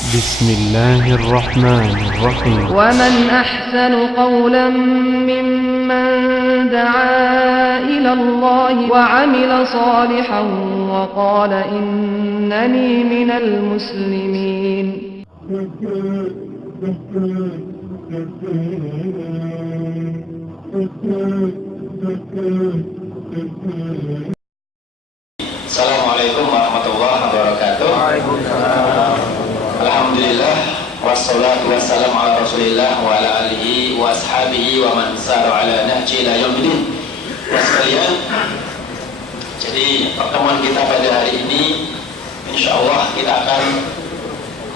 بسم الله الرحمن الرحيم ومن أحسن قولا ممن دعا إلى الله وعمل صالحا وقال إنني من المسلمين. Assalamualaikum warahmatullahi wabarakatuh. Alhamdulillah wassalatu wassalamu ala Rasulillah wa ala alihi wa ashabihi wa man sara ala nahji ila yaumil. Sekalian, jadi pertemuan kita pada hari ini insyaallah kita akan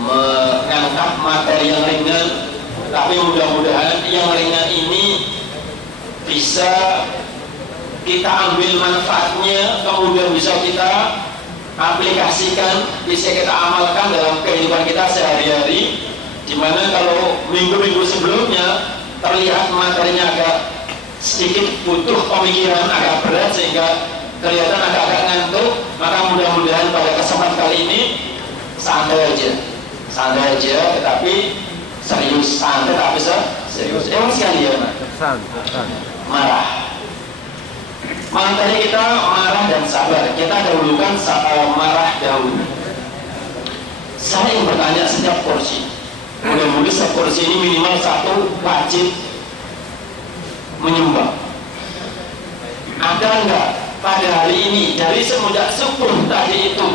mengangkat materi yang ringan, tapi mudah-mudahan yang ringan ini bisa kita ambil manfaatnya, kemudian bisa kita aplikasikan, bisa kita amalkan dalam kehidupan kita sehari-hari. Dimana kalau minggu-minggu sebelumnya terlihat materinya agak sedikit butuh pemikiran, agak berat sehingga kelihatan agak-agak ngantuk, maka mudah-mudahan pada kesempatan kali ini santai aja, tetapi serius, santai tapi serius. Emang sekalian marah. Materi kita marah dan sabar. Kita dahulukan marah dahulu. Saya ingin bertanya setiap kursi. Mudah-mudahan setiap kursi ini minimal satu wajib menyumbang. Ada enggak pada hari ini dari semenjak subuh tadi itu,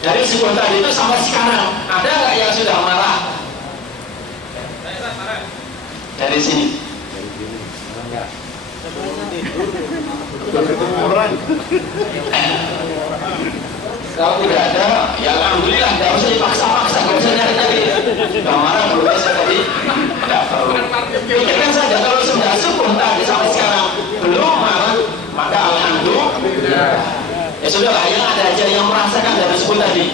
dari subuh tadi itu sampai sekarang, ada enggak yang sudah marah? Dari sini. Kalau tidak ada, ya alhamdulillah, tidak usah dipaksa-paksa, tidak usah nyari-nyari. Kalau marah belum bisa tadi, tidak perlu. Pikirkan saja kalau sudah subuh tadi sampai sekarang belum marah, maka alhamdulillah. Ya sudahlah, yang ada aja yang merasakan dari subuh tadi.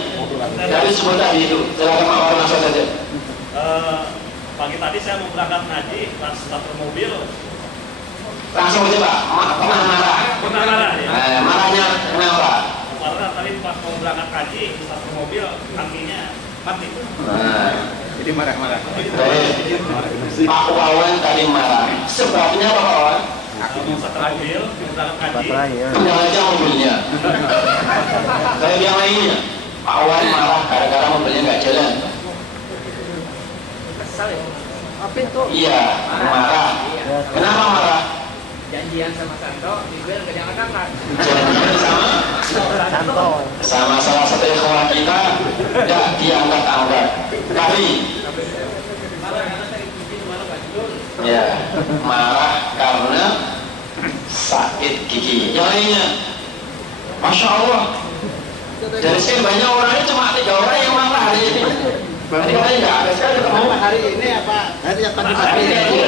Dari subuh tadi itu, silakan Pak Warna saja. Pagi tadi saya mau berangkat ngaji, pas satu mobil Langsung aja Pak, pernah marah? Pernah marah ya? Marahnya kenapa? Karena tadi pas mau berangkat ngaji, satu mobil kakinya mati. Jadi marah-marah. Pak Wawan tadi marah. Sebabnya apa Pak Wawan? Satu mobil berangkat ngaji. Pindah aja mobilnya. Kayak yang lainnya. Pak Wawan marah gara-gara mobilnya nggak jalan. Kesal ya? Apa itu? Iya, marah. Kenapa marah? Janjian sama Santo, dibilang ke Jakarta. Janjian sama salah satu ikhwah kita tidak diangkat-angkat. Tapi ya, marah karena sakit gigi. Yang lainnya, Masya Allah, dari sekian banyak orangnya cuma 3 orang yang marah hari ini. Tadi katanya nggak ada sekali ketemu. Hari ini apa? Hari yang tadi Hari ini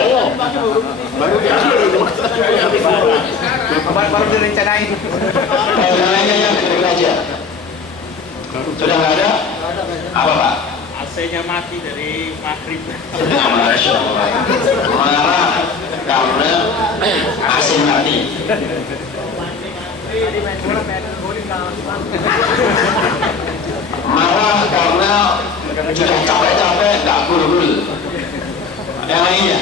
baru direncanain. yang lainnya yang deket aja. Sudah nggak ada? Apa Pak? AC-nya mati dari maghrib. Masya Allah. Marah karena AC mati. Marah karena sudah capek-capek nggak gul-gul. Yang lainnya?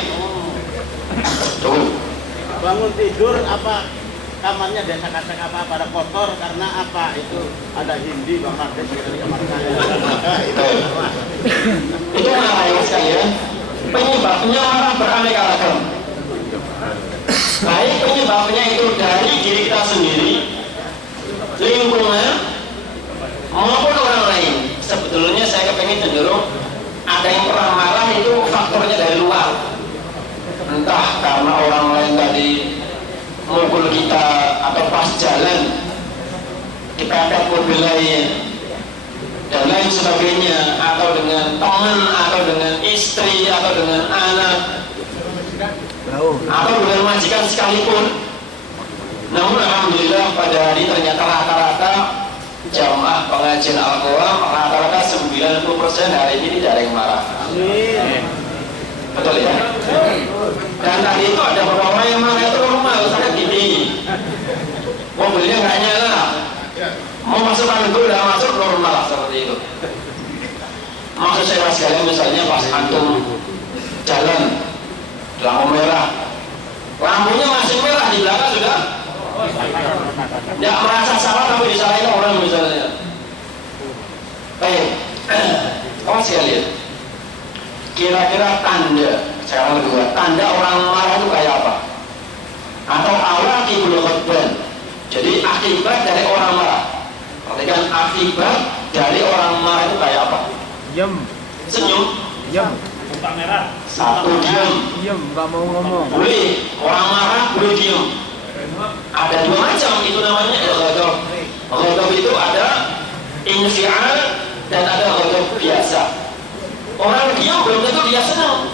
Tunggu. Bangun tidur apa? Kamarnya desak-desak apa? Pada kotor karena apa? Itu ada Hindi Bang Mardes di kamar saya. Itu marah ya sekalian. Penyebabnya marah beraneka ragam. Baik penyebabnya itu dari diri kita sendiri, lingkungan, maupun orang lain. Sebetulnya saya kepengen cenderung ada yang pernah marah itu faktornya dari luar. Entah karena orang lain tadi mukul kita atau pas jalan dipepet mobil lain dan lain sebagainya, atau dengan teman, atau dengan istri, atau dengan anak, atau dengan majikan sekalipun. Namun alhamdulillah pada hari ternyata rata-rata jamaah pengajian Al-Quran rata-rata 90% hari ini tidak ada yang marah. Betul ya? Dan tadi itu ada beberapa orang yang marah itu normal, sangat gini. Mobilnya nggak nyala, mau masuk angin udah masuk normal seperti itu. maksud saya sekalian, misalnya pas antum jalan lampu merah, lampunya masih merah di belakang sudah tidak merasa salah tapi disalahin orang misalnya. Baik, kawan sekalian, kira-kira tanda sekarang kedua, tanda orang marah itu kayak apa? Atau awaqibul ghadban, jadi akibat dari orang marah. Perhatikan, akibat dari orang marah itu kayak apa? Diam. Senyum. Diam. Muka merah. Satu, diam. Diam, nggak mau ngomong. Boleh, orang marah boleh diam. Ada dua macam, itu namanya ghadab. Ghadab itu ada infial dan ada ghadab biasa. Orang diam belum tentu dia senang.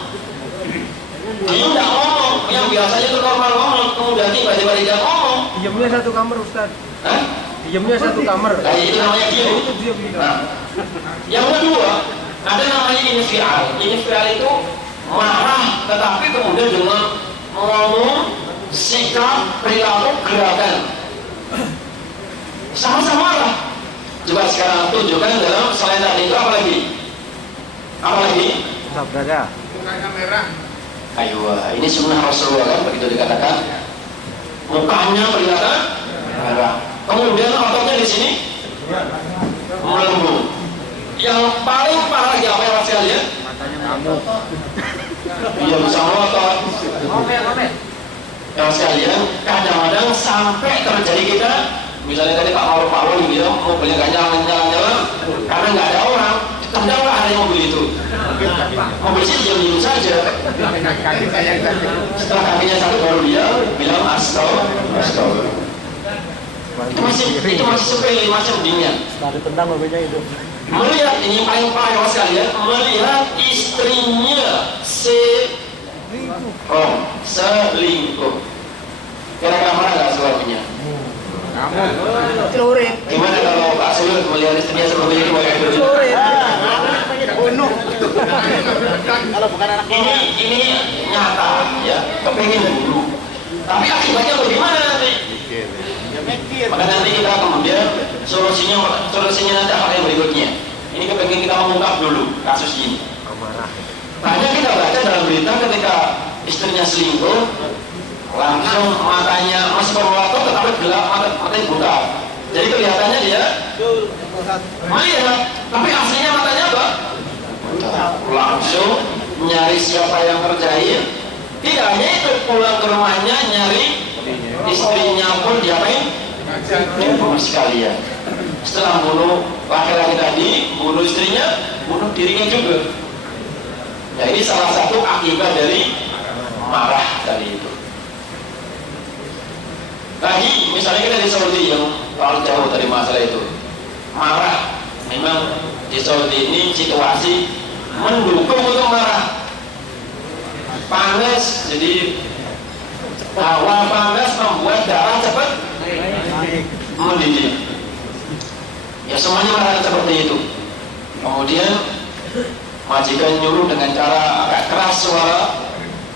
Dia tidak ngomong, yang biasanya itu normal ngomong, kemudian tiba-tiba dia ngomong. Diamnya satu kamar, Ustaz. Hah? Diamnya satu kamar. Nah, itu namanya diam. Itu diam gitu. Nah, yang kedua, ada namanya infial. Infial itu marah, tetapi kemudian dengan ngomong, sikap, perilaku, gerakan sama-sama marah. Coba sekarang tunjukkan dalam selain tadi itu apa lagi? Apa lagi? Sabda. Ayo, ini sunnah Rasulullah kan begitu dikatakan. Mukanya kelihatan merah. Kemudian ototnya di sini melembung. Yang paling parah lagi apa yang saya lihat? Matanya ngamuk. Iya, bisa ngotot. Yang sekalian, kadang-kadang sampai terjadi kita, misalnya tadi Pak Wali bilang mobilnya nggak nyala-nyala karena nggak ada orang, tendanglah hari mobil itu. Mobil sih diam-diam saja. Setelah kakinya satu baru dia bilang astagfirullah. Itu masih sepele, masih mendingan. Tadi tendang mobilnya itu. Melihat ini paling parah sekalian, melihat istrinya selingkuh. Kira-kira marah nggak suaminya? Celurit. Gimana kalau Pak Sulut melihat istrinya seperti ini? Celurit. Bunuh. Kalau bukan anak Ini nyata ya, kepengen bunuh. Tapi akibatnya bagaimana nanti? ya mikir. Maka nanti kita kemudian solusinya nanti hal yang berikutnya. Ini kepengen kita mengungkap dulu kasus ini. Banyak kita baca dalam berita ketika istrinya selingkuh, langsung matanya masih bermelotot tetapi gelap, matanya buta. Jadi kelihatannya dia melihat, tapi aslinya matanya apa? Langsung nyari siapa yang terjahit. Tidak hanya itu, pulang ke rumahnya nyari istrinya pun diapain? Dibunuh sekalian. Setelah bunuh laki-laki tadi, bunuh istrinya, bunuh dirinya juga. Ya, ini salah satu akibat dari marah tadi itu. Lagi, misalnya kita di Saudi yang terlalu jauh dari masalah itu, marah. Memang di Saudi ini situasi mendukung untuk marah. Panas, jadi hawa panas membuat darah cepat mendidih. Ya semuanya marah seperti itu. Kemudian majikan nyuruh dengan cara agak keras suara.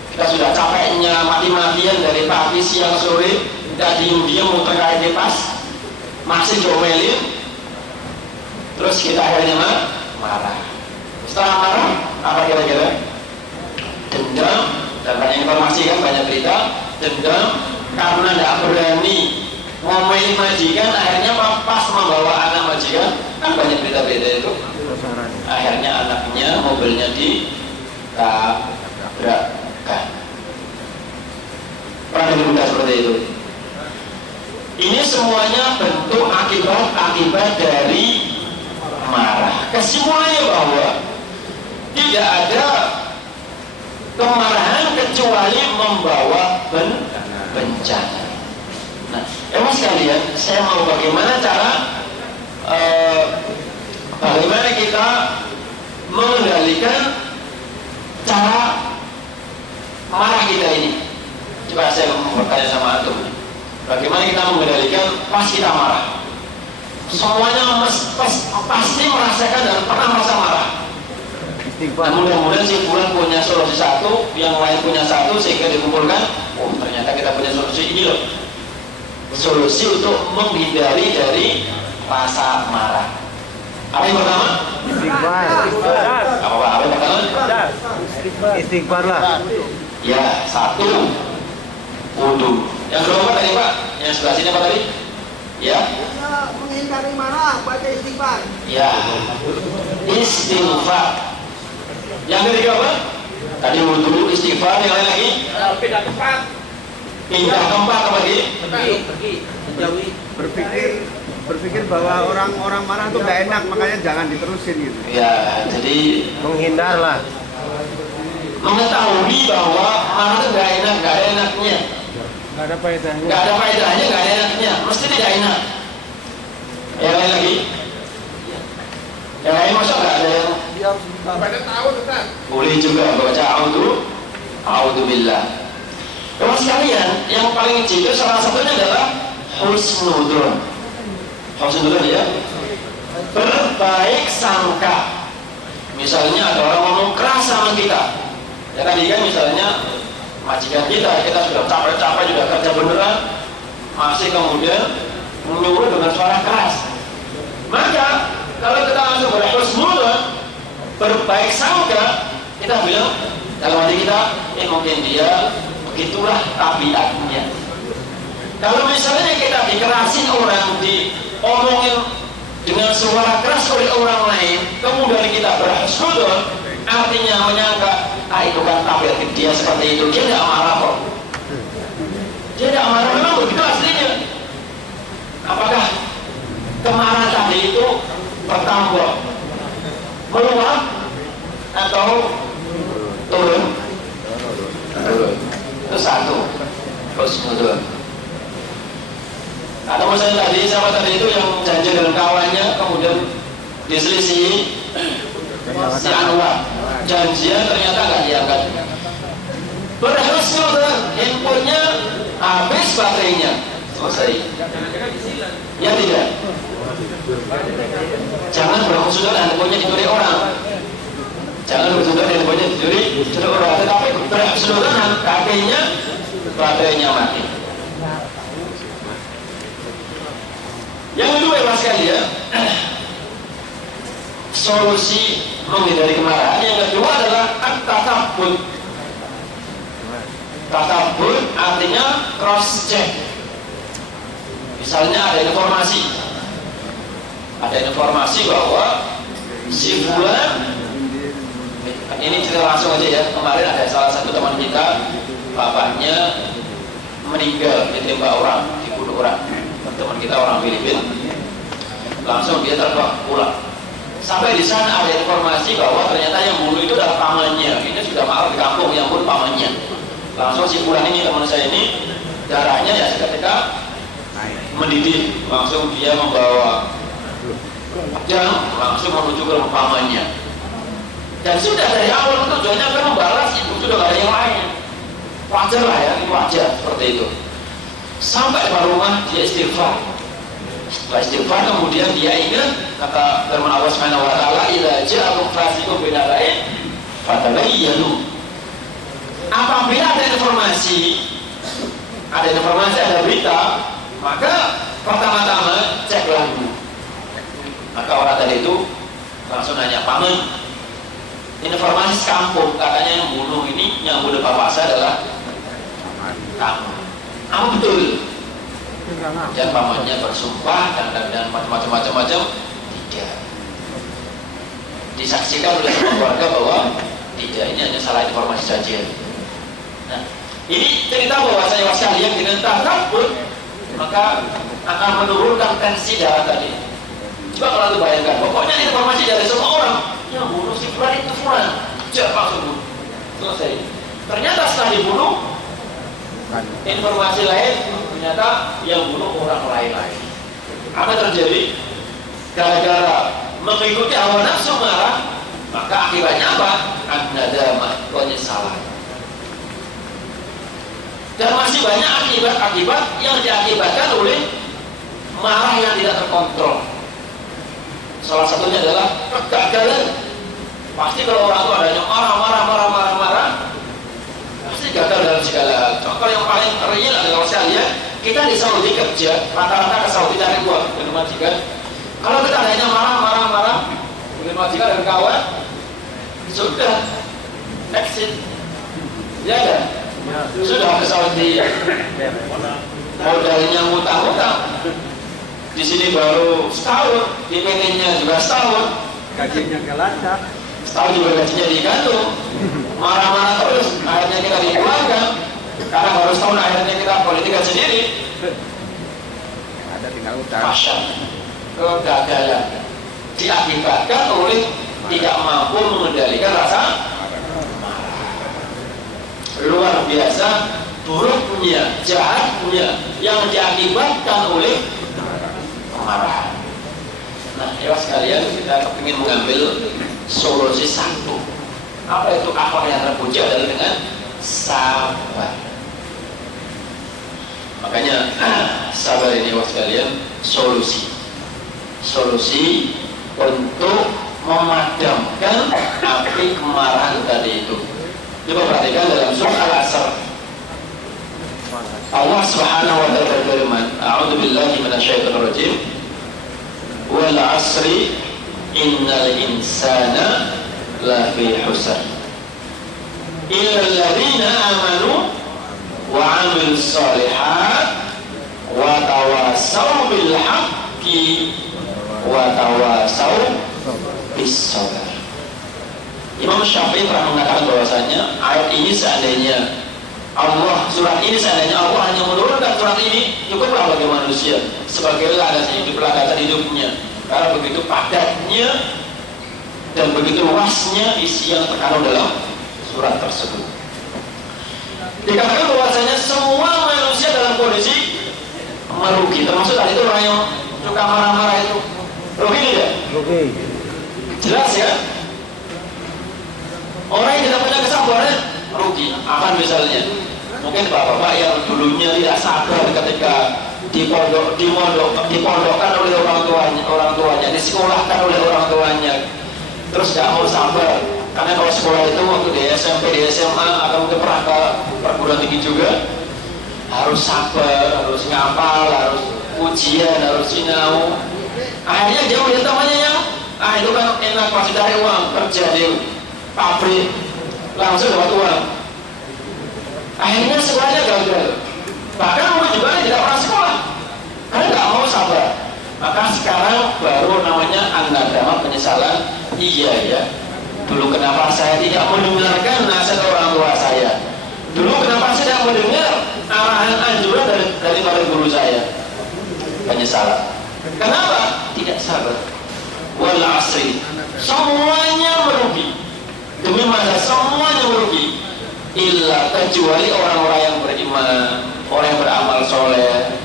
Kita sudah capeknya mati-matian dari pagi siang sore, tidak diem-diem muter kayak kipas, masih diomelin. Terus kita akhirnya marah. Setelah marah, apa kira-kira? Dendam, dan banyak informasi kan, banyak berita. Dendam karena tidak berani ngomeli majikan, akhirnya pas membawa anak majikan, kan banyak berita-berita itu. Akhirnya anaknya, mobilnya ditabrakkan. Pernah dengar seperti itu? Ini semuanya bentuk akibat dari marah. Kesimpulannya bahwa tidak ada kemarahan kecuali membawa bencana. Nah, emang sekalian, saya mau bagaimana kita mengendalikan cara marah kita ini. Coba saya mau bertanya sama antum, bagaimana kita mengendalikan pas kita marah? Semuanya pasti merasakan dan pernah merasa marah. Nah, mudah-mudahan si bulan punya solusi satu, yang lain punya satu, sehingga dikumpulkan. Oh, ternyata kita punya solusi ini loh. Solusi untuk menghindari dari rasa marah. Apa yang pertama? Istighfar. Apa Istighfar lah. Ya, satu wudu. Yang kedua apa tadi Pak? Yang sebelah sini apa tadi? Ya. Menghindari marah, baca istighfar. Ya. Istighfar. Yang ketiga apa? Tadi wudu, istighfar, yang lain lagi? Pindah tempat. Pindah tempat apa lagi? Pergi. Menjauhi. Berpikir bahwa orang-orang marah tuh nggak enak, makanya jangan diterusin gitu. Ya, jadi Menghindar lah. mengetahui bahwa marah itu nggak enak, nggak ada enaknya, Nggak ada faedahnya. nggak ada faedahnya, nggak ada enaknya, mesti tidak enak. Yang lain lagi? Yang lain masa nggak ada yang Diam sebentar. boleh juga baca A'udzubillah. Teman sekalian, yang paling jitu salah satunya adalah husnudzon. Husnudzon ya, berbaik sangka. Misalnya ada orang ngomong keras sama kita, ya tadi kan misalnya majikan kita sudah capek-capek sudah kerja beneran, masih kemudian menyuruh dengan suara keras. Maka kalau kita langsung berhusnudzon, berbaik sangka, kita bilang dalam hati kita, mungkin dia begitulah tabiatnya. Kalau misalnya kita dikerasin orang, diomongin dengan suara keras oleh orang lain, kemudian kita berhusnudzon, artinya menyangka, itu kan tabiat dia seperti itu, dia tidak marah kok. Dia tidak marah, memang begitu aslinya. Apakah kemarahan tadi itu bertambah, meluap, atau turun? Itu satu, husnudzon. Atau misalnya tadi siapa tadi itu yang janji dengan kawannya kemudian diselisih si Anwar, janjian ternyata nggak diangkat. Berhusnudzon, handphonenya habis baterainya, selesai. Ya tidak. Jangan berhusnudzon handphonenya dicuri orang. Jangan berhusnudzon handphonenya dicuri orang. Tetapi berhusnudzon HP-nya baterainya mati. Yang kedua ya sekalian, solusi menghindari kemarahan yang kedua adalah at-tatabbut. Tatabbut artinya cross check. Misalnya ada informasi bahwa si fulan, ini cerita langsung aja ya, kemarin ada salah satu teman kita, bapaknya meninggal ditembak orang, dibunuh orang. Teman kita orang Filipina, langsung dia terbang pulang. Sampai di sana ada informasi bahwa ternyata yang bunuh itu adalah pamannya. Ini sudah ma'ruf di kampung, yang bunuh pamannya. Langsung si fulan ini, teman saya ini, darahnya ya seketika mendidih. Langsung dia membawa pedang, langsung menuju ke pamannya. Dan sudah dari awal tujuannya akan membalas, ibu sudah gak ada yang lain. Wajar lah ya, itu wajar seperti itu. Sampai ke rumah dia istighfar. Setelah istighfar kemudian dia ingat kata firman Allah Subhanahu wa taala, "Idza ja'akum fasiqun binaba'in fatabayyanu." Apabila ada informasi, ada berita, maka pertama-tama ceklah dulu. Maka orang tadi itu langsung nanya, "Paman, informasi sekampung katanya yang bunuh bapak saya adalah kamu." Apa betul? Dan pamannya bersumpah dan macam-macam tidak. Disaksikan oleh semua keluarga bahwa tidak, ini hanya salah informasi saja. Nah, ini cerita bahwa saya sekalian dengan tatabbut maka akan menurunkan tensi darah tadi. Coba kalau itu bayangkan, pokoknya informasi dari semua orang yang bunuh si fulan itu fulan, jangan langsung bunuh. Selesai. Ternyata setelah dibunuh, informasi lain ternyata yang bunuh orang lain. Apa terjadi? Gara-gara mengikuti hawa nafsu marah, maka akibatnya apa? An-nadamah, penyesalan. Dan masih banyak akibat-akibat yang diakibatkan oleh marah yang tidak terkontrol. Salah satunya adalah kegagalan. Pasti kalau orang itu adanya marah, pasti gagal dalam segala hal. Contoh yang paling real adalah sekalian, kita di Saudi kerja, rata-rata ke Saudi cari uang dengan majikan. Kalau kita hanya marah dengan majikan dan kawan, sudah exit. Ya kan? Sudah ke Saudi, modalnya ngutang-ngutang. Di sini baru setahun, di PT-nya juga setahun. Gajinya gak lancar. Setahun juga gajinya digantung. Marah-marah terus, akhirnya kita dikeluarkan. Karena baru setahun akhirnya kita politikkan sendiri. Ada tinggal utang. Passion, kegagalan diakibatkan oleh tidak mampu mengendalikan rasa luar biasa buruknya, jahatnya yang diakibatkan oleh kemarahan. Nah, ya sekalian, kita ingin mengambil solusi satu. Apa itu akhlak yang terpuji adalah dengan sabar. Makanya sabar ini ya sekalian solusi untuk memadamkan api kemarahan tadi itu. Coba perhatikan dalam surah Al-Asr. Allah Subhanahu wa ta'ala berfirman, A'udzu billahi minasyaitonir rajim. Wal 'asri innal insana lafi khusr. Illa alladziina aamanu wa 'amilus shalihat wa tawassaw bil haqqi wa tawassaw bis sabr. Imam Syafi'i pernah mengatakan bahwasanya ayat ini seandainya Allah, surat ini seandainya Allah hanya menurunkan surat ini, cukuplah bagi manusia sebagai landasan hidupnya. Karena begitu padatnya dan begitu luasnya isi yang terkandung dalam surat tersebut. Dikatakan bahwasanya semua manusia dalam kondisi merugi, termasuk tadi itu orang yang suka marah-marah itu rugi tidak? Rugi. Jelas ya? Orang yang tidak punya kesabaran rugi. Akan misalnya mungkin bapak-bapak yang dulunya tidak sabar ketika dipondokkan oleh orang tuanya, disekolahkan oleh orang tuanya, terus tidak mau sabar karena kalau sekolah itu waktu di SMP, di SMA atau mungkin pernah ke perguruan tinggi juga harus sabar, harus ngapal, harus ujian, harus sinau. Akhirnya jauh dari temannya yang itu kan enak, masih cari uang, kerja di pabrik langsung dapat uang. Akhirnya sekolahnya gagal. Bahkan murid juga tidak pernah sekolah karena nggak mau sabar. Maka sekarang baru namanya an-nadamah, penyesalan. Iya ya, dulu kenapa saya tidak mendengarkan nasihat orang tua saya? Dulu kenapa saya tidak mendengar arahan anjuran daripada guru saya? Penyesalan. Kenapa? Tidak sabar. Wal 'asri, semuanya merugi. Demi masa semuanya merugi, illa kecuali orang-orang yang beriman, orang yang beramal soleh,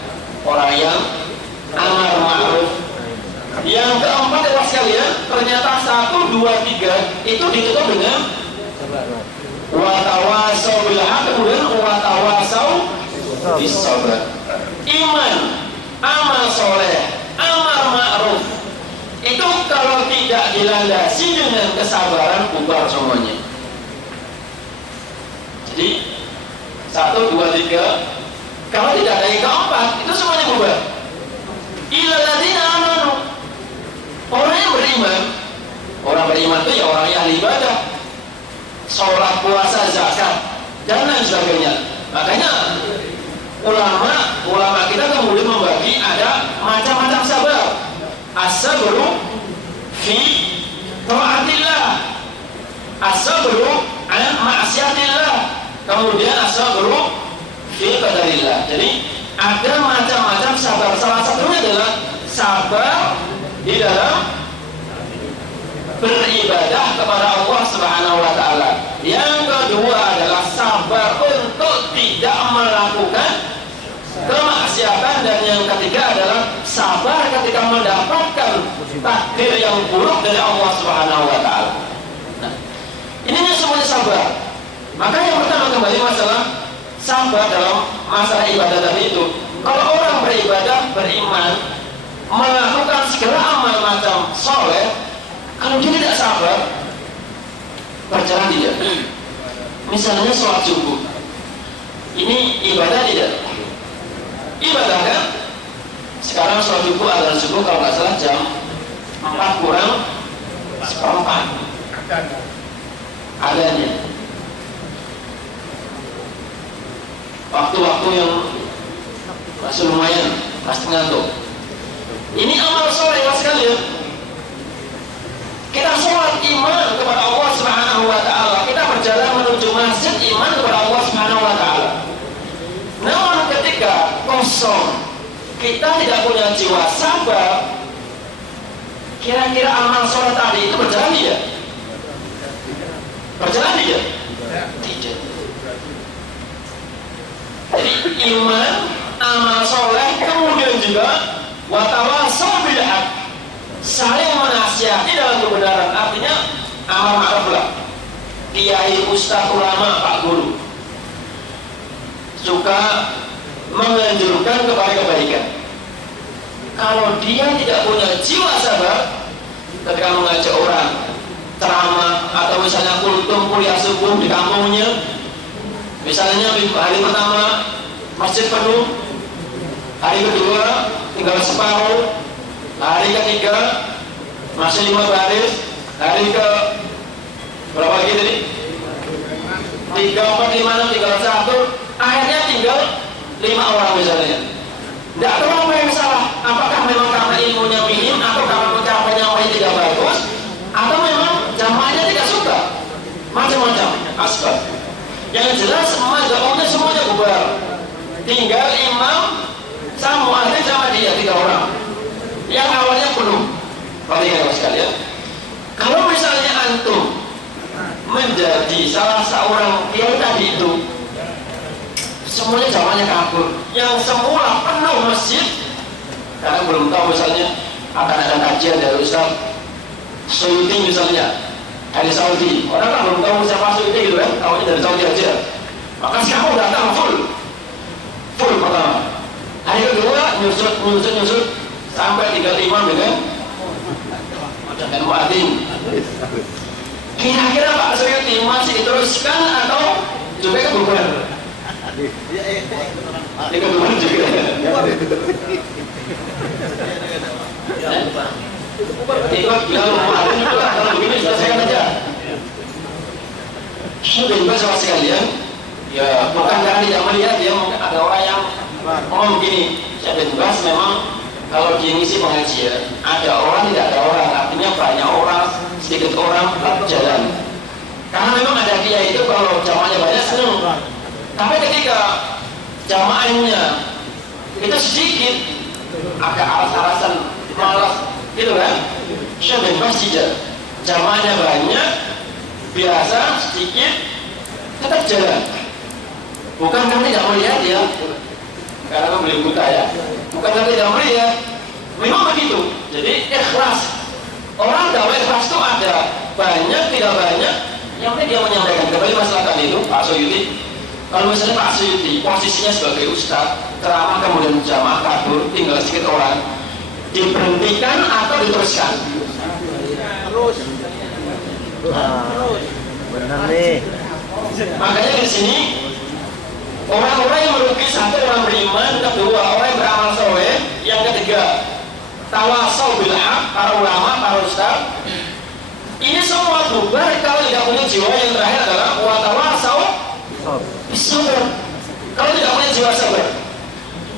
orang yang amar ma'ruf. Yang keempat ya sekalian, ternyata 1, 2, 3 itu ditutup dengan wa tawasau bil haqq, kemudian wa tawasau bis sabr. Iman, amal soleh, amar ma'ruf itu kalau tidak dilandasi dengan kesabaran, bubar semuanya. Jadi 1, 2, 3 kalau tidak ada yang keempat itu semuanya bubar. Illal ladzina amanu, orang yang beriman. Orang beriman itu ya orang yang ahli ibadah, sholat, puasa, zakat dan lain sebagainya. Makanya ulama kita kemudian membagi ada macam-macam sabar. As-sabru fi ta'atillah, as-sabru an ma'siyatillah, kemudian as-sabru fi qadarillah. Jadi ada macam-macam sabar. Salah satunya adalah sabar di dalam beribadah kepada Allah Subhanahu wa ta'ala. Yang kedua adalah sabar untuk tidak melakukan kemaksiatan, dan yang ketiga adalah sabar ketika mendapatkan takdir yang buruk dari Allah Subhanahu wa ta'ala. Nah, ini semuanya sabar. Maka yang pertama kembali masalah sabar dalam masalah ibadah tadi itu. Kalau orang beribadah, beriman, melakukan segala amal macam soleh, kalau dia tidak sabar, berjalan tidak. Misalnya sholat subuh, ini ibadah tidak? Ibadah kan? Sekarang sholat subuh, azan subuh kalau nggak salah jam 4 kurang 1/4 adanya. waktu-waktu yang masih lumayan, pasti ngantuk. Ini amal soleh ya sekalian. Kita sholat iman kepada Allah Subhanahu wa Ta'ala, kita berjalan menuju masjid iman kepada Allah Subhanahu wa Ta'ala. Namun ketika kosong, kita tidak punya jiwa sabar, kira-kira amal sholat tadi itu berjalan tidak? Berjalan tidak? Tidak. Jadi iman, amal soleh, kemudian juga watawasau bil haq, saling menasihati dalam kebenaran. Artinya amal ma'ruf lah. Kiai, ustaz, ulama, pak guru suka menganjurkan kepada kebaikan. Kalau dia tidak punya jiwa sabar ketika mengajak orang ceramah atau misalnya kultum kuliah subuh di kampungnya, misalnya hari pertama masjid penuh, hari kedua tinggal separuh, hari ketiga masih 5 baris, hari ke berapa lagi tadi? 3, 4, 5, 6 tinggal 1, akhirnya tinggal 5 orang misalnya. Tidak tahu apa yang salah, apakah memang karena ilmunya minim atau karena cara penyampaian tidak bagus, atau memang jamaahnya tidak suka, macam-macam asbab. Yang jelas mazhabnya semuanya bubar, tinggal imam sama muadzin sama dia 3 orang yang awalnya penuh. Perhatikan sekalian, kalau misalnya antum menjadi salah seorang kiai tadi itu, semuanya jamaahnya kabur, yang semula penuh masjid, karena belum tahu misalnya akan ada kajian dari Ustaz Suyuti misalnya dari Saudi, orang kan belum tahu siapa Suyuti gitu kan, tahunya dari Saudi aja, maka kamu datang full pertama. Hari kedua nyusut sampai tinggal imam dengan muadzin. Kira-kira Pak Suyuti masih diteruskan atau juga kebubar? Kebubar juga. Ikut kalau muadzin itu kalau begini selesaikan aja. Sudah juga sama sekalian. Ya bukan karena tidak melihat, ya mungkin ada orang yang ngomong begini, saya bebas memang kalau dia ngisi pengajian ada orang tidak ada orang, artinya banyak orang sedikit orang jalan, karena memang ada dia itu kalau jamaahnya banyak senang, tapi ketika jamaahnya itu sedikit agak alasan malas gitu kan, saya bebas saja, jamaahnya banyak biasa sedikit tetap jalan, bukan karena tidak melihat ya, karena beli buta ya, bukan karena tidak melihat, memang begitu. Jadi ikhlas, orang dakwah ikhlas itu ada banyak tidak banyak, yang penting dia menyampaikan. Kembali masalah tadi itu Pak Suyuti, kalau misalnya Pak Suyuti posisinya sebagai ustaz ceramah kemudian jamaah kabur tinggal sedikit orang, diberhentikan atau diteruskan? Terus. Benar nih. Makanya di sini orang-orang yang merugi, satu orang beriman, kedua orang yang beramal soleh, yang ketiga tawasau bil haq, para ulama, para ustaz. Ini semua bubar kalau tidak punya jiwa. Yang terakhir adalah watawasau bisabr, kalau tidak punya jiwa sabar.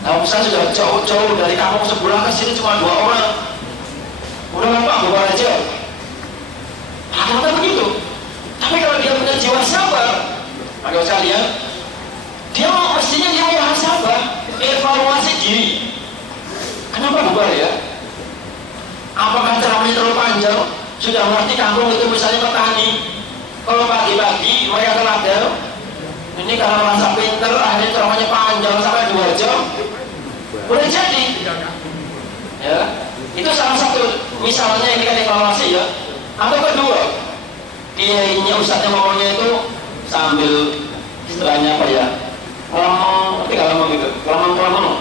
Nah, saya sudah jauh-jauh dari kampung sebelah ke sini cuma 2 orang, udah apa bubar aja. Rata-rata begitu. Tapi kalau dia punya jiwa sabar, maka sekalian, dia mestinya dia punya sabar, evaluasi diri. Kenapa bubar ya? Apakah ceramahnya terlalu panjang? Sudah ngerti kampung itu misalnya petani, kalau pagi-pagi mereka teladar, ini karena merasa pinter, akhirnya ceramahnya panjang sampai 2 jam. Boleh jadi. Ya, itu salah satu misalnya ini kan evaluasi ya. Atau kedua, kiainya ustadznya ngomongnya itu sambil istilahnya apa ya? Ngomong, tapi kalau ngomong gitu, ngomong.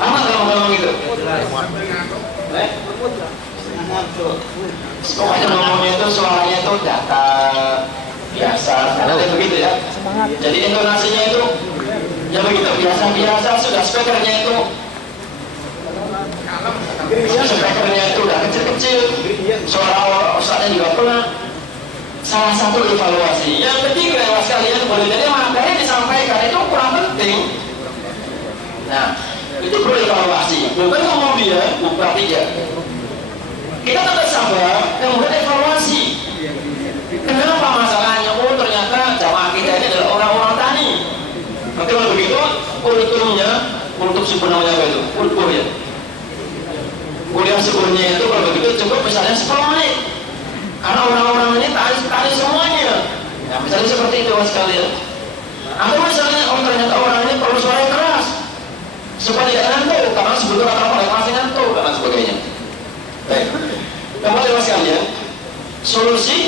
Lama ngomong gitu. Pokoknya ngomongnya itu suaranya itu datar, biasa, kayak begitu ya. Jadi intonasinya itu ya begitu, biasa-biasa, sudah speakernya itu udah kecil-kecil, suara ustadznya juga pelan. Salah satu evaluasi. Yang ketiga ya sekalian, boleh jadi materi disampaikan itu kurang penting. penting. Nah, itu perlu evaluasi. Bukan kemudian bukan tidak. Kita tetap sabar, kemudian evaluasi. Kenapa masalahnya? Oh ternyata jamaah kita ini adalah orang-orang tani. Nanti kalau begitu, kurikulumnya untuk suku namanya apa itu? Kurikulum ya. Kuliah sukunya itu kalau begitu cukup misalnya 10 menit. Karena orang-orang ini tani semuanya. Nah, misalnya seperti itu mas sekalian. Atau misalnya ternyata orang ini perlu suara yang keras supaya tidak ngantuk, karena sebetulnya orang masih ngantuk dan sebagainya. Baik. Kemudian mas sekalian, solusi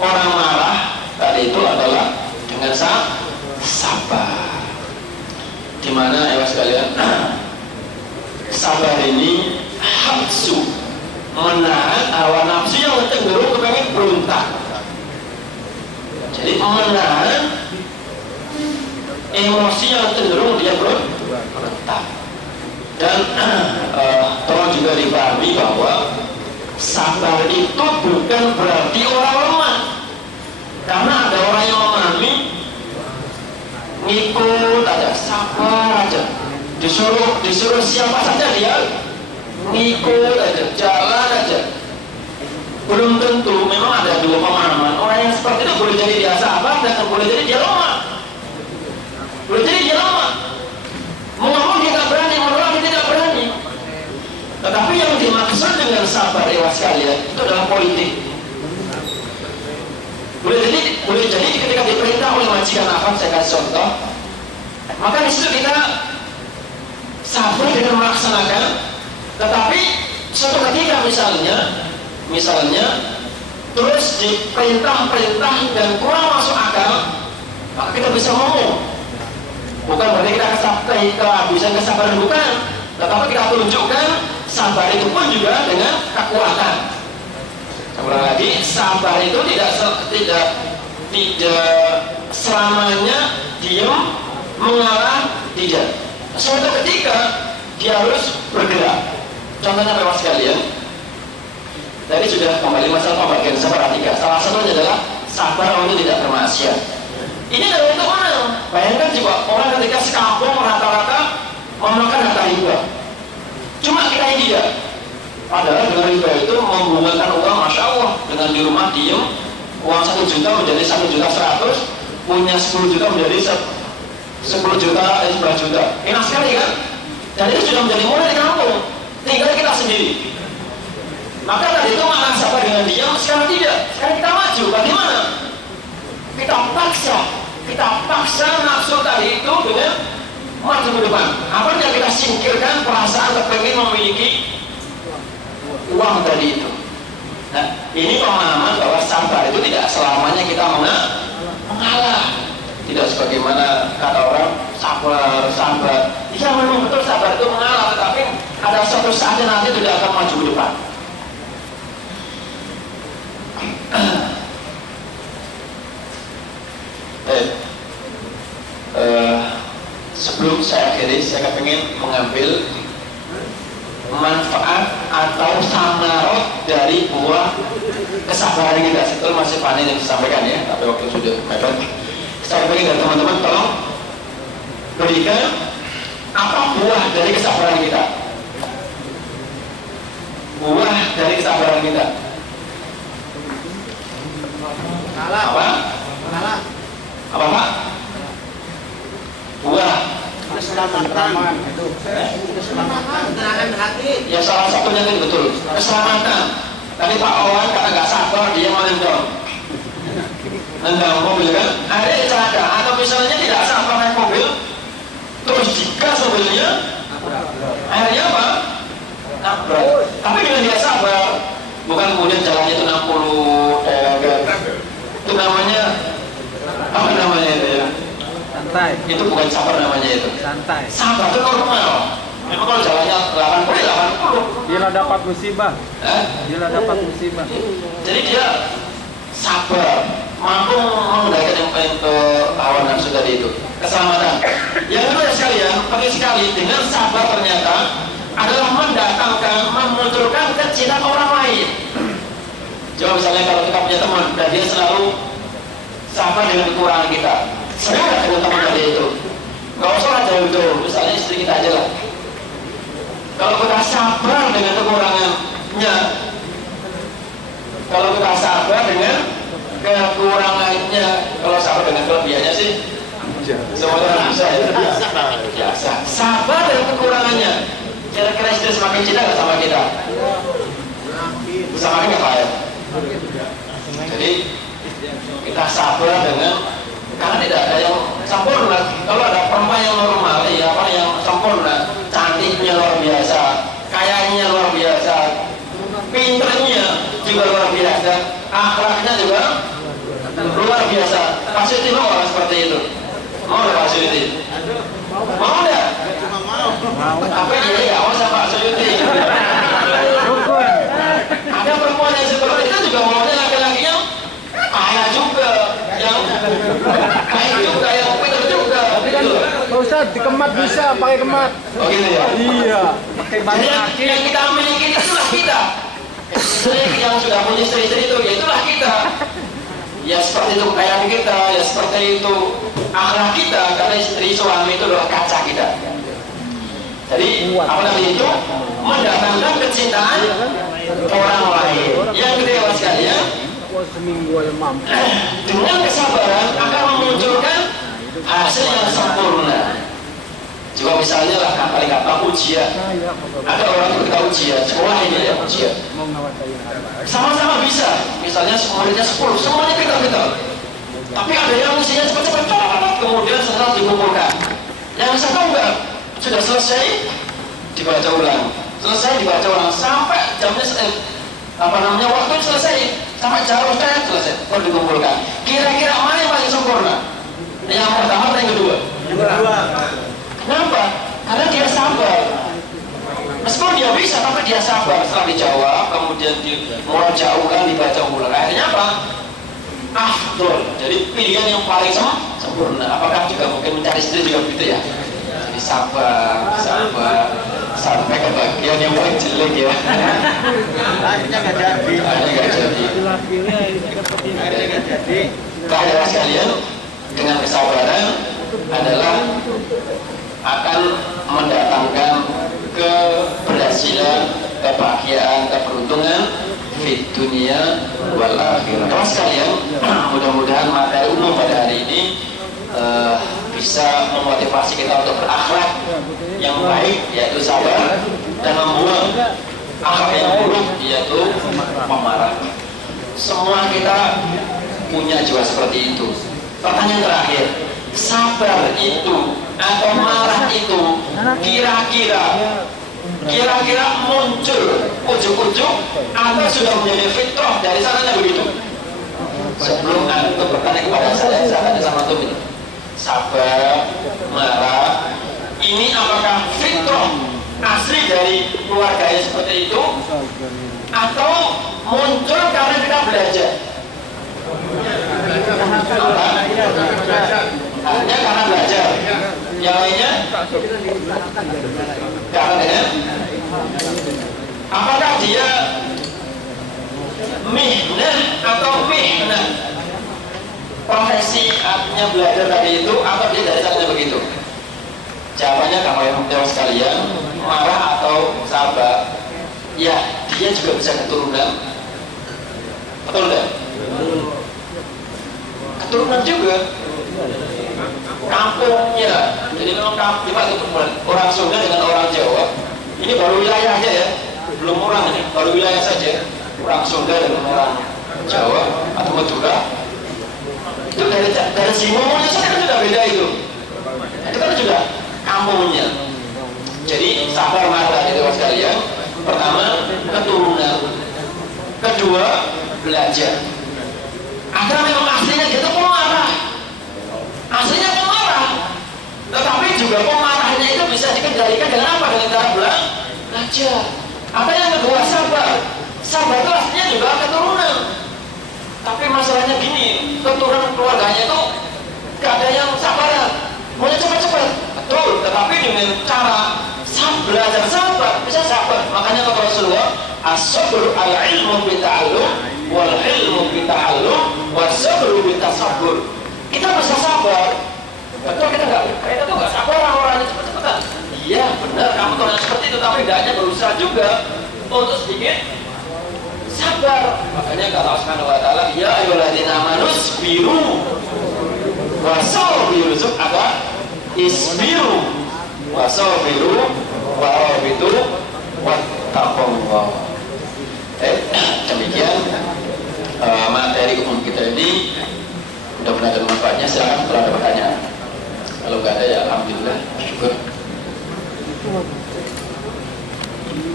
orang marah tadi itu adalah dengan sabar. Dimana ya mas sekalian, sabar ini habsu, menahan hawa nafsu yang cenderung kepengen berontak. Jadi menahan emosi yang cenderung dia berontak. Dan tolong juga dipahami bahwa sabar itu bukan berarti orang lemah. Karena ada orang yang memahami ngikut aja, sabar aja, disuruh siapa saja dia ngikut aja, jalan aja. Belum tentu, memang ada dua pemahaman. Orang yang seperti itu boleh jadi dia sabar dan boleh jadi dia lemah. Boleh jadi dia lemah. Mau ngomong dia tidak berani, mau ngomong dia tidak berani. Tetapi yang dimaksud dengan sabar ya sekalian itu adalah politik. Boleh jadi ketika diperintah oleh majikan apa, saya kasih contoh. Maka di situ kita sabar dengan melaksanakan. Tetapi suatu ketika misalnya terus diperintah dan kurang masuk akal, maka kita bisa ngomong. Bukan berarti kita kehabisan kesabaran, bukan. Tetapi kita tunjukkan sabar itu pun juga dengan kekuatan. Sekali lagi, sabar itu tidak selamanya diam, mengalah, tidak. Suatu ketika dia harus bergerak. Contohnya Bapak sekalian, tadi sudah kembali masalah pembagian sabar 3. Salah satunya adalah sabar untuk tidak bermaksiat. Ini adalah untuk mana? Bayangkan juga orang ketika sekampung rata-rata memakan harta riba. Cuma kita ini tidak. Padahal dengan riba itu membungkakan uang, masya Allah. Dengan di rumah diem, uang 1 juta menjadi 1.100.000, punya 10 juta menjadi 10 juta, 11 juta. Enak sekali kan? Dan itu sudah menjadi mulai di kampung. Tinggal kita sendiri. Maka tadi itu makna sabar dengan diam, sekarang tidak. Sekarang kita maju. Bagaimana? Kita paksa nafsu tadi itu dengan maju ke depan. Apanya kita singkirkan perasaan kepengen memiliki uang tadi itu. Nah, ini pemahaman bahwa sabar itu tidak selamanya kita mengalah. Tidak sebagaimana kata orang sabar. Iya memang betul sabar itu mengalah, tetapi ada suatu saatnya nanti tidak akan maju ke depan. Sebelum saya akhiri, saya ingin mengambil manfaat atau samarot dari buah kesabaran kita. Itu masih panen yang disampaikan ya, tapi waktu sudah mepet. Saya ingin dari teman-teman tolong berikan apa buah dari kesabaran kita. Buah dari kesabaran kita. Apa Pak? Buah keselamatan, ketenangan hati. Ya salah satunya itu betul, keselamatan. Tadi Pak Owan kata nggak sabar, dia nendang mobil kan, akhirnya kecelakaan. Atau misalnya tidak sabar naik mobil, terus digas mobilnya, akhirnya apa? Nabrak. Tapi dengan dia sabar, bukan kemudian jalannya itu 60 itu namanya apa namanya itu ya? Santai. Itu bukan sabar namanya itu. Santai. Sabar itu normal. Memang kalau jalannya 80. Dia dapat musibah. Dia dapat musibah. Jadi dia sabar, mampu mengendalikan hawa nafsu tadi itu. Keselamatan. Yang kedua sekalian, penting sekali dengan sabar ternyata adalah mendatangkan, memunculkan kecintaan orang lain. Coba misalnya kalau kita punya teman dan dia selalu sabar dengan kekurangan kita, senang dengan teman tadi itu. Gak usah jauh-jauh, misalnya istri kita aja lah. Kalau kita sabar dengan kekurangannya, kalau kita sabar dengan kekurangannya, kalau sabar dengan kelebihannya sih semuanya bisa ya. Biasa. Sabar dengan kekurangannya. Kira-kira istri semakin cinta nggak sama kita? Semakin nggak payah. Jadi kita sabar dengan, karena tidak ada yang sempurna. Kalau ada perempuan yang normal, ya apa yang sempurna, cantiknya luar biasa, kayanya luar biasa, pinternya juga luar biasa, akhlaknya juga luar biasa. Pak Siti mau orang seperti itu? Mau nggak Pak Siti? Mau nggak? Tapi dia nggak mau sama Pak Siti. Ada perempuan yang seperti itu juga maunya laki-lakinya kaya juga, yang kaya juga, yang pintar juga. Pak Ustadz, dikemat bisa, pakai kemat. Oh gitu ya? Iya. Pakai banyak Jadi yang kita miliki itulah kita. Yang sudah punya istri-istri itu, ya itulah kita. Ya seperti itu kekayaan kita, ya seperti itu akhlak kita, karena istri suami itu adalah kaca kita. Jadi apa namanya itu? Mendatangkan kecintaan orang lain. Yang kedua sekalian, dengan kesabaran akan memunculkan hasil yang sempurna. Juga misalnya lah paling gampang ujian. Ada orang yang kita ujian, sekolah ini ya ujian. Sama-sama bisa. Misalnya muridnya 10, semuanya pintar-pintar. Tapi ada yang usianya cepat-cepat, kemudian setelah dikumpulkan. Yang satu enggak, sudah selesai dibaca ulang, selesai dibaca ulang sampai jamnya waktu selesai, sampai jauh selesai baru dikumpulkan. Kira-kira mana yang paling sempurna? Yang pertama atau yang kedua? Kenapa? Karena dia sabar. Meskipun dia bisa, tapi dia sabar. Setelah dijawab, kemudian dibaca ulang, dibaca ulang. Akhirnya apa? Afdol. Jadi pilihan yang paling sempurna. Apakah juga mungkin mencari istri juga begitu ya? Jadi sabar sampai ke bagian yang paling jelek ya. Akhirnya nggak jadi. Kalian sekalian, dengan kesabaran adalah akan mendatangkan keberhasilan, kebahagiaan, keberuntungan di dunia wal akhirah. Terus sekalian, mudah-mudahan materi umum pada hari ini bisa memotivasi kita untuk berakhlak yang baik, yaitu sabar, dan membuang akhlak yang buruk, yaitu pemarah. Semua kita punya jiwa seperti itu. Pertanyaan terakhir, sabar itu atau marah itu kira-kira muncul ujuk-ujuk atau sudah menjadi fitrah dari sananya begitu? Sebelum antum bertanya kepada saya tanya sama antum ini, sabar, marah, ini apakah fitrah asli dari keluarganya seperti itu atau muncul karena kita belajar? Hanya karena belajar. Yang lainnya karena dengan apakah dia mihnah atau mihnah, profesi artinya belajar tadi itu, atau dia dari sana begitu? Jawabannya kamu yang jawab sekalian, marah atau sabar, ya dia juga bisa keturunan. Betul tidak? Keturunan juga, kampungnya. Jadi memang orang Sunda dengan orang Jawa ini baru wilayahnya ya, belum orang ini, baru wilayah saja. Orang Sunda dengan orang Jawa atau Madura itu dari simonya saja kan sudah beda itu kan sudah kampungnya. Jadi sabar marah itu sekalian. Pertama keturunan, kedua belajar. Ada memang aslinya gitu pemarah, aslinya pemarah, tetapi juga pemarahnya itu bisa dikendalikan dengan apa? Dengan cara belajar. Ada yang kedua sabar. Sabar itu aslinya juga keturunan, tapi masalahnya gini, keturunan keluarganya itu gak ada yang sabaran, maunya cepat-cepat, betul, tetapi dengan cara belajar sabar, bisa sabar. Makanya kata Rasulullah, as-sabru al-ilmu bita'allum wal ilmu bita'allum was sabru bitasabur. Kita bisa sabar Betul kita tuh nggak sabar orang-orangnya cepet-cepetan. Iya benar, kamu tuh yang seperti itu, tapi hendaknya berusaha juga untuk sedikit sabar. Makanya kata Allah Subhanahu wa taala, ya ayyuhalladzina amanu isbiru wasabiru, ada isbiru wasabiru warabitu wattaqullah. Demikian materi umum kita ini, mudah-mudahan ada manfaatnya. Silakan kalau ada pertanyaan. Kalau nggak ada ya alhamdulillah, syukur.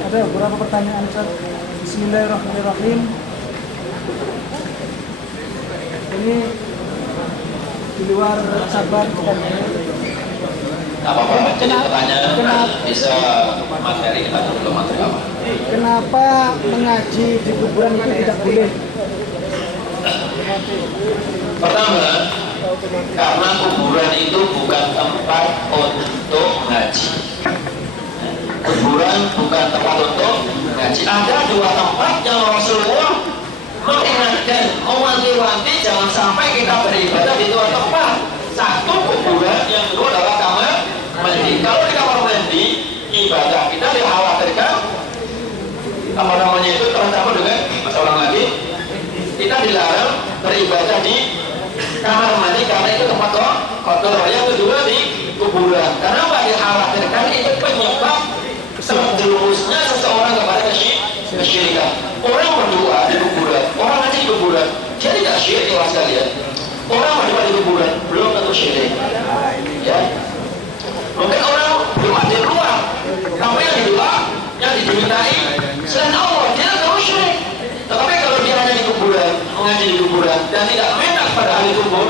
Ada beberapa pertanyaan, Ustaz. Bismillahirrahmanirrahim. Ini di luar sabar dan apa-apa, jadi pertanyaan bisa materi atau belum materi apa? kenapa mengaji di kuburan itu tidak boleh? Pertama, karena kuburan itu bukan tempat untuk ngaji. Kuburan bukan tempat untuk ngaji. Ada dua tempat yang Rasulullah mengingatkan, mewanti-wanti jangan sampai kita beribadah di dua tempat. Satu kuburan, yang kedua adalah kamar mandi. Kalau di kamar mandi, ibadah kita dikhawatirkan apa namanya itu tercampur dengan seorang lagi. Kita dilarang beribadah di kamar mandi karena itu tempat kotor. Yang kedua di kuburan, karena apa? Dikhawatirkan itu penyebab terjerumusnya seseorang kepada kesyirikan. Orang berdoa di kuburan, orang ngaji di kuburan, dia tidak syirik ya sekalian. Orang berdoa di kuburan belum tentu syirik. Ya, mungkin orang berdoa di luar, tapi yang didoa, yang dimintai selain Allah, dia tidak syirik. Tetapi kalau dia hanya di kuburan, mengaji di kuburan dan tidak minta kepada ahli kubur,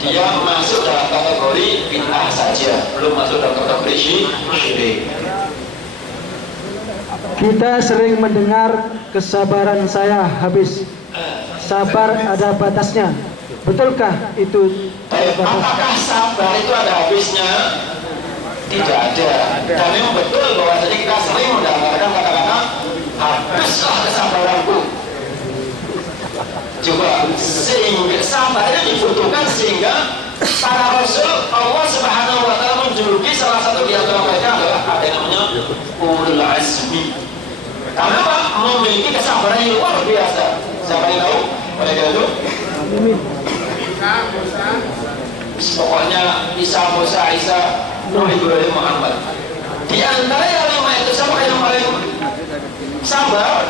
dia masuk dalam kategori bid'ah saja, belum masuk dalam kategori syirik. Kita sering mendengar kesabaran saya habis. Sabar ada batasnya. Betulkah itu? Apakah sabar itu ada habisnya? Tidak ada. Dan memang betul bahwa kita sering mendengarkan kata-kata habislah kesabaranku. Coba, sehingga sabar itu dibutuhkan sehingga para rasul Allah Subhanahu wa taala menjuluki salah satu di antara mereka adalah ada yang namanya ulul azmi. Karena apa? Memiliki kesabaran yang luar biasa. Siapa yang tahu? Mereka itu? Pokoknya Isa, Musa, Isa, Nuh, Ibrahim, Muhammad. Di antara yang lima itu siapa yang paling sabar?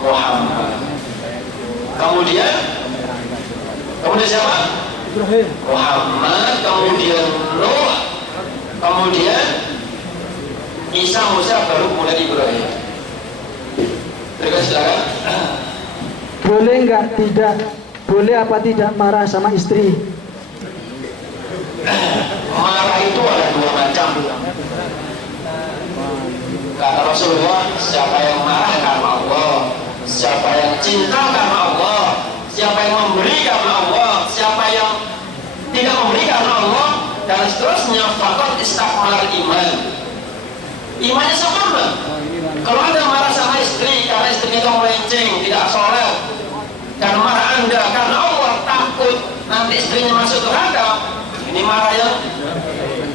Muhammad. Kemudian siapa? Ibrahim. Muhammad, kemudian Nuh, kemudian Isa, Musa, baru kemudian Ibrahim. Terus silakan. Boleh nggak tidak? Boleh apa tidak marah sama istri? Marah itu ada dua macam. Kata Rasulullah, siapa yang marah karena Allah, siapa yang cinta karena Allah, siapa yang memberi karena Allah, siapa yang tidak memberi karena Allah, dan seterusnya, faqad istakmal iman. Imannya sempurna. Kalau Anda marah sama istri karena istrinya itu melenceng, tidak soleh, dan marah Anda karena Allah takut nanti istrinya masuk neraka, ini marah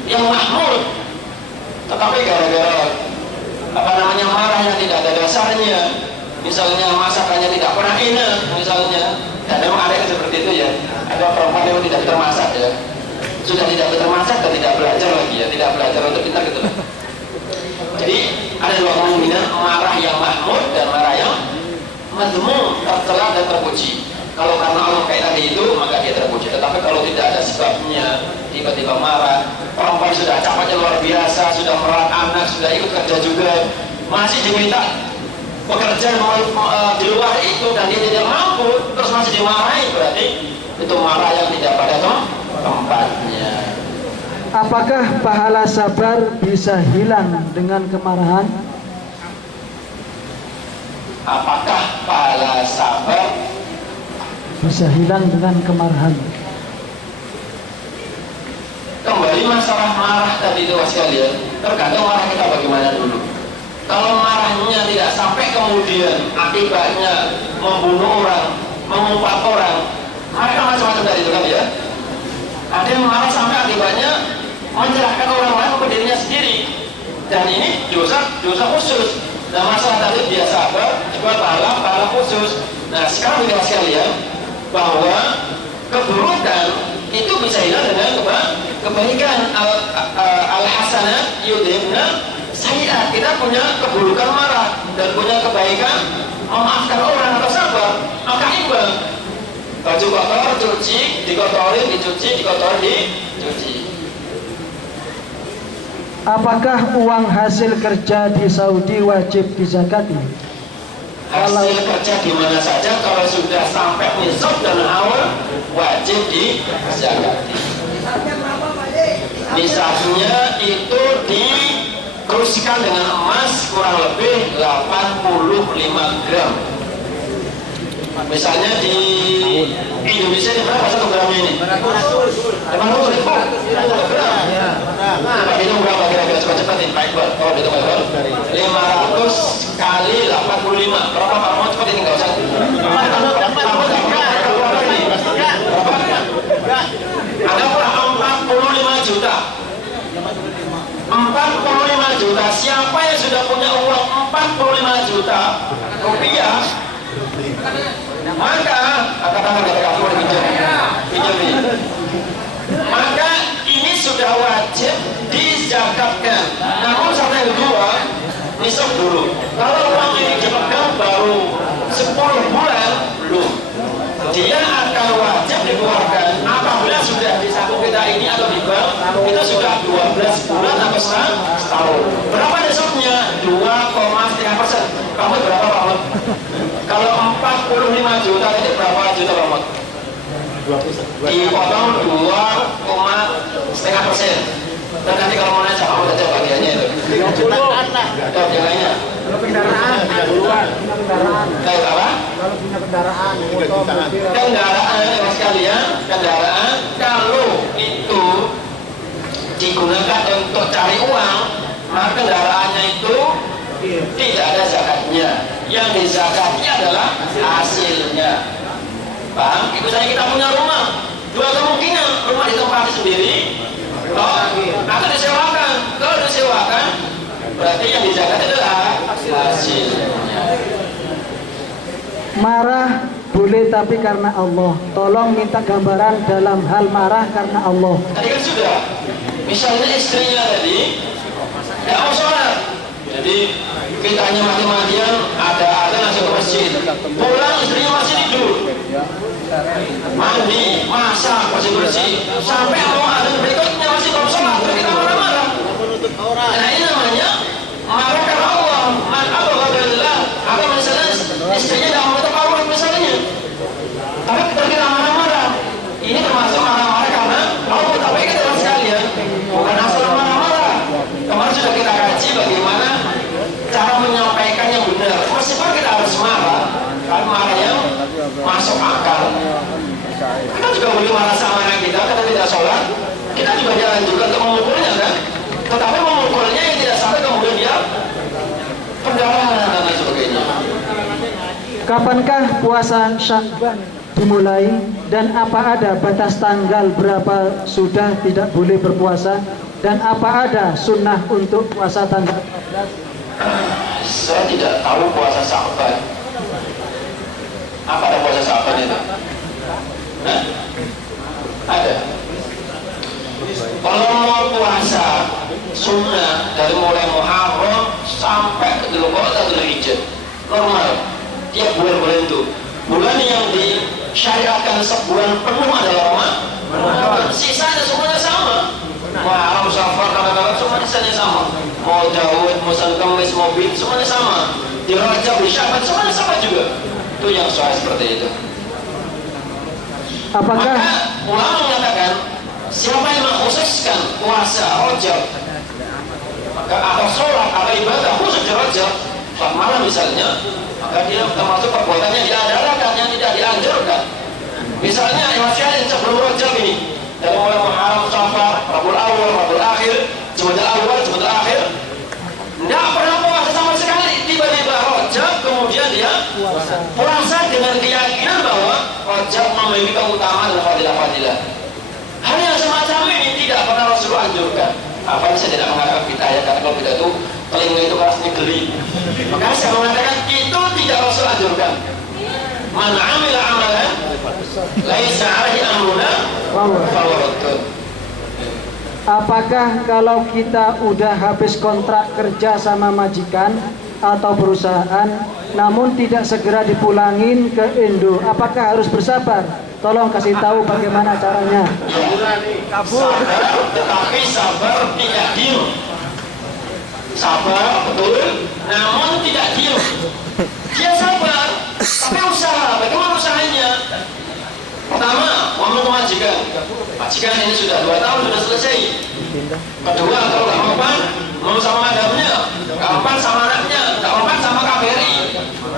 yang mahmud. Tetapi gara-gara marah yang tidak ada dasarnya, misalnya masakannya tidak pernah enak, misalnya, dan memang ada yang seperti itu ya. Ada perempuan yang tidak termasak ya, sudah tidak termasak dan tidak belajar lagi ya, tidak belajar untuk pintar gitu. Jadi ada dua kemungkinan, marah yang mahmud dan marah yang madhmum, tercela dan terpuji. Kalau karena Allah kayak tadi itu, maka dia terpuji. Tetapi kalau tidak ada sebabnya, tiba-tiba marah, perempuan sudah capeknya luar biasa, sudah merawat anak, sudah ikut kerja juga, masih diminta pekerjaan di luar itu dan dia tidak mampu, terus masih dimarahi, berarti itu marah yang tidak pada tempatnya. Apakah pahala sabar bisa hilang dengan kemarahan? Apakah pahala sabar Bisa hilang dengan kemarahan? Kembali masalah marah tadi itu sekalian, tergantung marah kita bagaimana dulu. Kalau marahnya tidak sampai kemudian akibatnya membunuh orang, mengumpat orang, marah macam-macam dari itu kan ya. Ada Ada yang marah sampai akibatnya menyerahkan orang lain kepada dirinya sendiri, dan ini dosa khusus. Nah, masalah tadi biasa apa? Juga pahala khusus. Nah, sekarang kita sekalian bahwa keburukan itu bisa hilang dengan kebaikan. Al-hasanat yudhibna sayyi'at. Kita punya keburukan marah dan punya kebaikan memaafkan orang atau sabar, maka imbang. Baju kotor cuci, dikotorin dicuci, dikotorin dicuci. Apakah uang hasil kerja di Saudi wajib dizakati? Hasil kerja di mana saja kalau sudah sampai nisab dan awal wajib dizakati. Nisabnya itu diteruskan dengan emas kurang lebih 85 gram. Misalnya di Indonesia ini berapa 1 gramnya ini? 500 ribu. 1 gram. Nah, itu berapa kira-kira? Cepat-cepat nih, Pak Iqbal. Oh, itu Pak Iqbal. 500 kali 85. Berapa Pak Mohd? Cepat ini, nggak usah. Ada berapa? 45 juta. 45 juta. Siapa yang sudah punya uang 45 juta rupiah, maka maka ini sudah wajib dizakatkan. Namun satu yang kedua, nisab dulu. Kalau uang ini dipegang baru 10 bulan, belum. Dia akan wajib dikeluarkan apabila sudah di saku kita ini atau di bank itu sudah 12 bulan atau setahun. Berapa nisabnya? 2,5%. Kamu berapa Pak Mohd? Kalau 45 juta itu berapa juta Pak Mohd? Dipotong 2,5%. Dan nanti kalau mau nanya kamu saja bagiannya itu. Jangannya. Kalau kendaraan, Kayak apa? kalau punya kendaraan, motor, mobil. Kendaraan sekalian, kendaraan kalau itu digunakan untuk cari uang, maka kendaraannya itu tidak ada zakatnya. Yang dizakatnya adalah hasilnya. Paham? Itu saja kita punya rumah. Dua kemungkinan, rumah ditempati sendiri atau disewakan. Kalau disewakan, berarti yang dizakat adalah hasilnya. Marah boleh tapi karena Allah. Tolong minta gambaran dalam hal marah karena Allah. Tadi kan sudah, misalnya istrinya tadi nggak mau sholat, jadi kita hanya mati-matian ada langsung ke masjid, pulang istrinya masih tidur, mandi, masak, bersih-bersih, sampai mau ada berikutnya masih belum sholat, terus kita marah-marah. Nah, ini namanya marah karena Allah. Man abghadallah, apa misalnya istrinya nggak mau Allah misalnya, tapi kita marah-marah, ini termasuk marah-marah karena Allah. Tapi kita sekalian bukan asal marah-marah. Kemarin sudah kita kaji bagaimana cara menyampaikan yang benar. Meskipun kita harus marah, kan marah yang masuk akal. Kita juga boleh marah sama anak kita tidak sholat. Kita juga jalan juga untuk memukulnya kan. Tetapi memukulnya yang tidak sampai kemudian dia pendarahan dan lain sebagainya. Kapankah puasa Syakban dimulai dan apa ada batas tanggal berapa sudah tidak boleh berpuasa dan apa ada sunnah untuk puasa tanggal 14? Saya tidak tahu puasa Syakban. Apa ada puasa Syakban itu? Hah? Ada. Kalau mau puasa sunnah dari mulai Muharram sampai ke Dzulqa'dah Dzulhijjah normal. Tiap bulan itu bulan yang disyariatkan sebulan penuh adalah Ramadan. Sisanya semuanya sama. Muharram, Safar, Ramadan semuanya sisanya sama. Mau Daud, mau Kamis, mau Bid semuanya sama. Di Rajab, di Syaban semuanya sama juga. Itu yang soal seperti itu. Apakah Maka ulama mengatakan siapa yang mengkhususkan puasa Rajab atau sholat atau ibadah khusus di Rajab, sholat malam misalnya, maka dia termasuk perbuatannya diadakan yang tidak dianjurkan. Misalnya yang masih sebelum Rajab ini dari mulai Muharram, Safar, Rabiul Awal, Rabiul Akhir, Jumadil Awal, Jumadil Akhir, tidak pernah puasa sama sekali. Tiba-tiba Rajab kemudian dia puasa dengan keyakinan bahwa Rajab memiliki keutamaan dan fadilah-fadilah. Hal yang semacam ini tidak pernah Rasulullah anjurkan. Apa saya tidak mengatakan bid'ah ya, karena kalau bid'ah itu telinga itu rasanya geli. Maka saya mengatakan itu tidak Rasul anjurkan. Man amila amalan laisa alaihi amruna fahuwa raddun. Apakah kalau kita udah habis kontrak kerja sama majikan atau perusahaan namun tidak segera dipulangin ke Indo, apakah harus bersabar? Tolong kasih tahu bagaimana caranya. Kabur, tetapi sabar tidak diem. Sabar betul, namun tidak diem. Dia sabar, tapi usaha. Bagaimana usahanya? Pertama, ngomong ke majikan. Majikan ini sudah 2 tahun sudah selesai. Kedua, kalau nggak mempan, mau sama madamnya, nggak mempan sama anaknya, nggak mempan sama KBRI.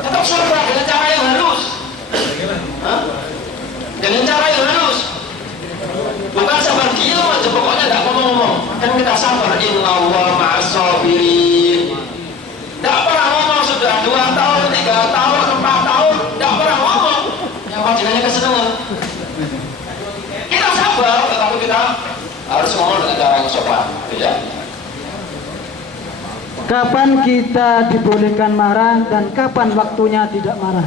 Tetap sabar dengan cara yang halus. Hah? Dengan cara yang halus. Bukan sabar diam aja, pokoknya nggak ngomong-ngomong. Kan kita sabar. Innallaha ma'as-sabirin. Nggak pernah ngomong sudah 2 tahun, 3 tahun, 4 tahun, nggak pernah ngomong. Yang majikannya kesenangan. Kita sabar, tetapi kita harus ngomong dengan cara yang sopan, ya. Kapan kita dibolehkan marah dan kapan waktunya tidak marah?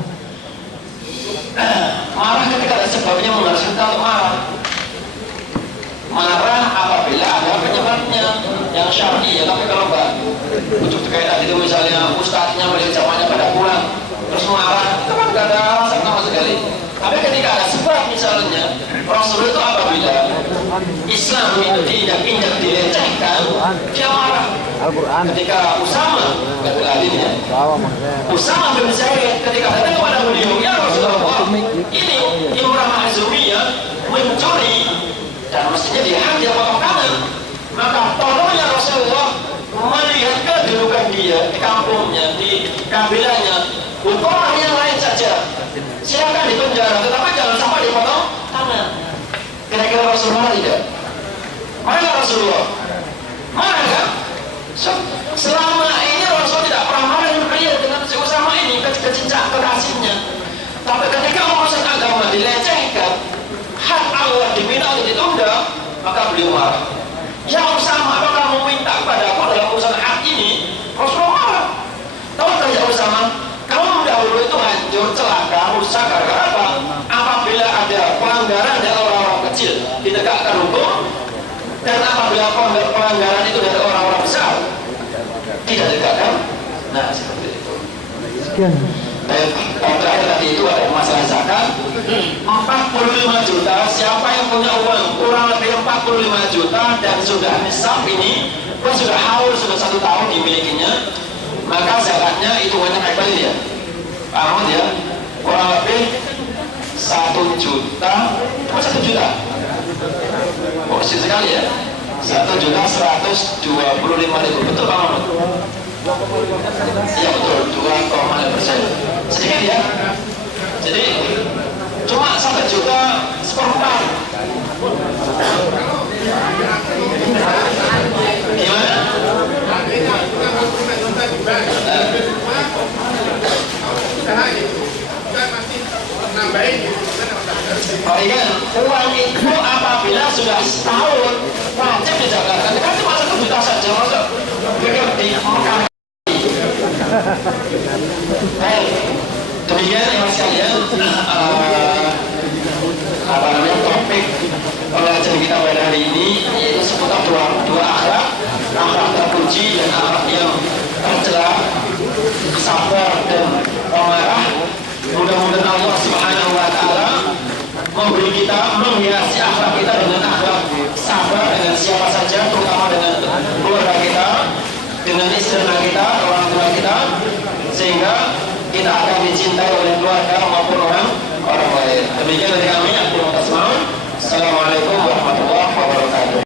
Marah ketika ada sebabnya mengharuskan kita untuk marah. Marah apabila ada penyebabnya yang syar'i, ya. Tapi kalau enggak, ujuk kayak tadi itu misalnya ustadznya melihat zamannya pada pulang terus marah, itu kan enggak ada alasan sama sekali. Tapi ketika ada sebab misalnya, Rasul itu apabila Islam itu diinjak-injak, dilecehkan, dia marah. Ketika Usama, Usama bin Zaid ketika datang kepada beliau, ya Rasulullah, ini Imrah Mahzumiyah mencuri dan mestinya dia potong tangan. Maka tolongnya Rasulullah melihat kedudukan dia di kampungnya, di kabilahnya, hukumlah yang lain saja. Silakan dipenjara, tetapi jangan sampai dipotong tangan. Kira-kira Rasulullah tidak? Mana Rasulullah? Mana kan? Selama ini Rasul tidak pernah marah dengan si Usama ini, kecintaan kekasihnya. Tapi ketika urusan agama dilecehkan, hak Allah diminta untuk ditunda, maka beliau marah. Ya Usama, apa kamu minta kepada aku dalam urusan hak ini? Rasulullah marah. Tahu tak ya Usama? Kamu dahulu itu hancur, celaka, rusak gara-gara apa? Apabila ada pelanggaran dari orang-orang kecil ditegakkan hukum, dan apabila pelanggaran itu dari orang-orang besar tidak ditegakkan, nah seperti itu. Sekian. Dan terakhir tadi itu ada masalah zakat. 45 juta, siapa yang punya uang kurang lebih 45 juta dan sudah nisab ini, sudah haul, sudah 1 tahun dimilikinya, maka zakatnya hitungannya kayak balik ya, Pak Ahmad ya, kurang lebih 1 juta, cuma 1 juta, oh kecil sekali ya, 1.125.000, betul Pak Ahmad? Iya betul, 2,5%, sedikit ya, jadi cuma 1 juta seperempat. Gimana? Perhatikan, uang itu apabila sudah setahun wajib dijaga. Kan cuma 1 juta saja, masuk pikir di Mekah. Demikian yang sekalian, topik pelajaran kita pada hari ini yaitu seputar dua akhlak terpuji dan akhlak yang tercela, sabar dan pemarah. Mudah-mudahan Allah Subhanahu wa Ta'ala memberi kita, menghiasi akhlak kita dengan akhlak sabar dengan siapa saja, terutama dengan keluarga kita, dengan istri kita, orang tua kita, sehingga kita akan dicintai oleh keluarga maupun orang lain. Demikian dari kami. Assalamualaikum